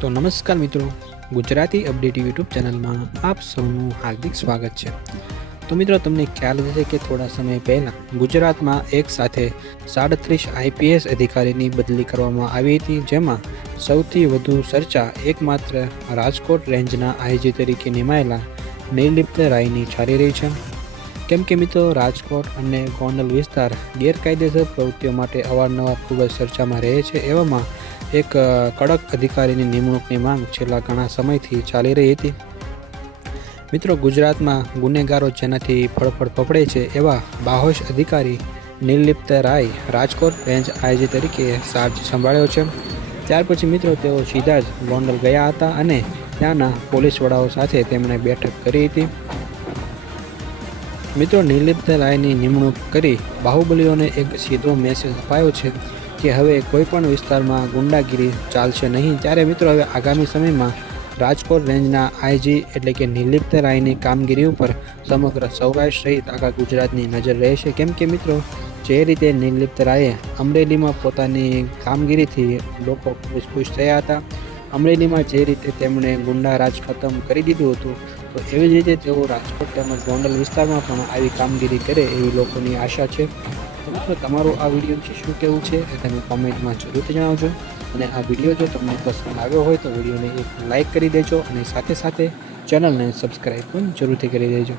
તો નમસ્કાર મિત્રો, ગુજરાતી અપડેટ યુટ્યુબ ચેનલમાં આપ સૌનું હાર્દિક સ્વાગત છે। તો મિત્રો, તમને ખ્યાલ હશે કે થોડા સમય પહેલાં ગુજરાતમાં એક સાથે 37 આઈપીએસ અધિકારીની બદલી કરવામાં આવી હતી, જેમાં સૌથી વધુ ચર્ચા એકમાત્ર રાજકોટ રેન્જના આઈજી તરીકે નિમાયેલા નિર્લિપ્ત રાયની ચાલી રહી છે। કેમ કે મિત્રો, રાજકોટ અને ગોંડલ વિસ્તાર ગેરકાયદેસર પ્રવૃત્તિઓ માટે અવારનવાર ખૂબ જ ચર્ચામાં રહે છે। એવામાં એક કડક અધિકારીની નિમણૂકની માંગ છેલ્લા ઘણા સમયથી ચાલી રહી હતી। મિત્રો, ગુજરાતમાં ગુનેગારો જેનાથી ફળફળ ફફડે છે એવા બાહોશ અધિકારી નિર્લિપ્ત રાય રાજકોટ રેન્જ આઈજી તરીકે ચાર્જ સંભાળ્યો છે। ત્યાર પછી મિત્રો, તેઓ સીધા જ ગોંડલ ગયા હતા અને ત્યાંના પોલીસ વડાઓ સાથે તેમણે બેઠક કરી હતી। મિત્રો, નિર્લિપ્ત રાયની નિમણૂક કરી બાહુબલીઓને એક સીધો મેસેજ અપાયો છે કે હવે કોઈપણ વિસ્તારમાં ગુંડાગીરી ચાલશે નહીં। ત્યારે મિત્રો, હવે આગામી સમયમાં રાજકોટ રેન્જના આઈજી એટલે કે નિર્લિપ્ત રાયની કામગીરી ઉપર સમગ્ર સૌરાષ્ટ્ર સહિત આખા ગુજરાતની નજર રહેશે। કેમ કે મિત્રો, જે રીતે નિર્લિપ્ત રાયે અમરેલીમાં પોતાની કામગીરીથી લોકો ખુશ થયા હતા, અમરેલીમાં જે રીતે તેમણે ગુંડા રાજ ખતમ કરી દીધું હતું, તો એવી જ રીતે તેઓ રાજકોટ તેમજ ગોંડલ વિસ્તારમાં પણ આવી કામગીરી કરે એવી લોકોની આશા છે। તો મિત્રો, તમારું આ વિડીયો વિશે શું કહેવું છે એ તમે કોમેન્ટમાં જરૂરથી જણાવજો। અને આ વિડીયો જો તમને પસંદ આવ્યો હોય તો વિડીયોને એક લાઇક કરી દેજો અને સાથે સાથે ચેનલને સબસ્ક્રાઈબ પણ જરૂરથી કરી દેજો।